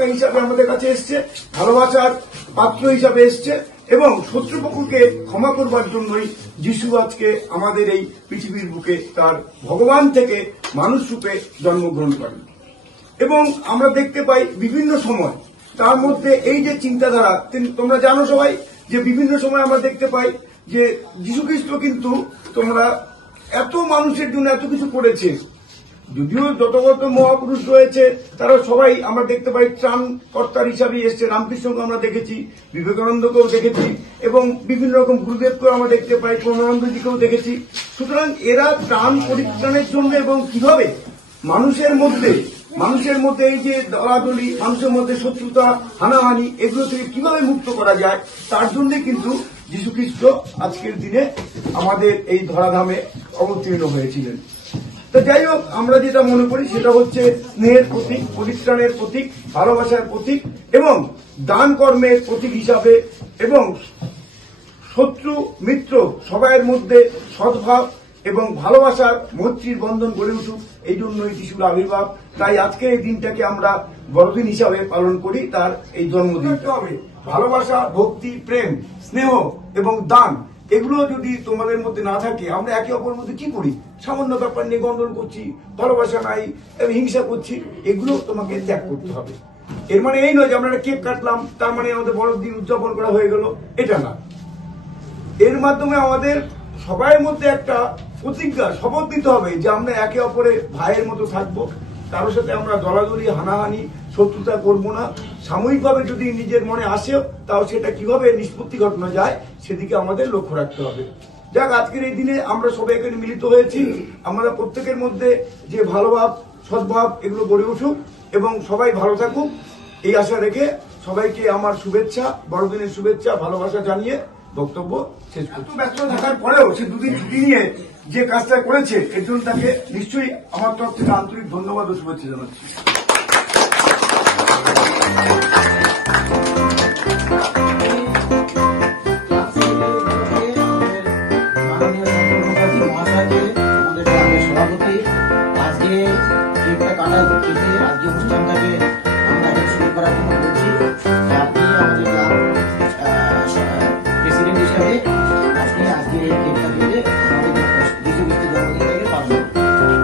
ত্রাণকর্তা হিসাবে আমাদের কাছে এসছে, ভালোবাসার পাত্র হিসাবে এসছে এবং শত্রুপক্ষকে ক্ষমা করবার জন্যই যিশু আজকে আমাদের এই পৃথিবীর বুকে তার ভগবান থেকে মানুষ রূপে জন্মগ্রহণ করেন। এবং আমরা দেখতে পাই বিভিন্ন সময় তার মধ্যে এই যে চিন্তাধারা, তোমরা জানো সবাই যে বিভিন্ন সময় আমরা দেখতে পাই যে যীশুখ্রিস্ট কিন্তু তোমরা এত মানুষের জন্য এত কিছু করেছে। যদিও যত কত মহাপুরুষ রয়েছে তারা সবাই আমরা দেখতে পাই ত্রাণকর্তার হিসাবে এসছে। রামকৃষ্ণকে আমরা দেখেছি, বিবেকানন্দকেও দেখেছি এবং বিভিন্ন রকম গুরুদেবকেও আমরা দেখতে পাই, পূর্ণানন্দজিকেও দেখেছি। সুতরাং এরা ত্রাণ পরিত্রাণের জন্য এবং কিভাবে মানুষের মধ্যে এই যে দলাদলি, মানুষের মধ্যে শত্রুতা, হানাহানি, এগুলো থেকে কিভাবে মুক্ত করা যায় তার জন্য কিন্তু যীশুখ্রিস্ট আজকের দিনে আমাদের এই ধরাধামে অবতীর্ণ হয়েছিলেন। তো যাই হোক, আমরা যেটা মনে করি সেটা হচ্ছে স্নেহের প্রতীক, পরিত্রাণের প্রতীক, ভালোবাসার প্রতীক এবং দান কর্মের প্রতীক হিসাবে এবং শত্রু মিত্র সবাইয়ের মধ্যে সদ্ভাব এবং ভালোবাসার মৈত্রীর বন্ধন গড়ে উঠুক, এই জন্যই যিশুর আবির্ভাব। তাই আজকে এই দিনটাকে আমরা বড়দিন হিসাবে পালন করি, তার এই জন্মদিন হবে। ভালোবাসা, ভক্তি, প্রেম, স্নেহ এবং দান এগুলো যদি তোমাদের মধ্যে না থাকে, আমরা একে অপরের মধ্যে কি করি? সামান্য ব্যাপার নিয়ে গন্ডগোল করছি, ভালোবাসা নাই, হিংসা করছি। এগুলো তোমাকে ত্যাগ করতে হবে। এর মানে এই নয় যে আমরা একটা কেক কাটলাম তার মানে আমাদের বড়দিন উদযাপন করা হয়ে গেল, এটা না। এর মাধ্যমে আমাদের সবাইয়ের মধ্যে একটা প্রতিজ্ঞা, শপথ নিতে হবে যে আমরা একে অপরের ভাইয়ের মতো থাকবো, কারোর সাথে আমরা দলাদলি, হানাহানি, শত্রুতা করব না। সাময়িকভাবে যদি নিজের মনে আসেও, তাও সেটা কিভাবে নিষ্পত্তি ঘটানো যায় সেদিকে আমাদের লক্ষ্য রাখতে হবে। যাক, আজকের এই দিনে আমরা সবাই এখানে মিলিত হয়েছি, আমরা প্রত্যেকের মধ্যে যে ভালোভাব, সদ্ভাব এগুলো গড়ে উঠুক এবং সবাই ভালো থাকুক, এই আশা রেখে সবাইকে আমার শুভেচ্ছা, বড়দিনের শুভেচ্ছা, ভালোবাসা জানিয়ে বক্তব্য শেষ করছি। ব্যস্ত থাকার পরেও সে দুদিন ছুটি নিয়ে যে কাজটা করেছে এর জন্য তাকে নিশ্চয়ই আমার তরফ থেকে আন্তরিক ধন্যবাদ ও শুভেচ্ছা জানাচ্ছি। সভাপতি আজকে অনুষ্ঠানটাকে আমরা শুরু করার জন্য বলছি, আপনি আমাদের ক্লাব প্রেসিডেন্ট হিসাবে আপনি আজকে এই কেকটা কেটে আমাদের যীশুখ্রিস্টের জন্মদিনটাকে পালন করুন।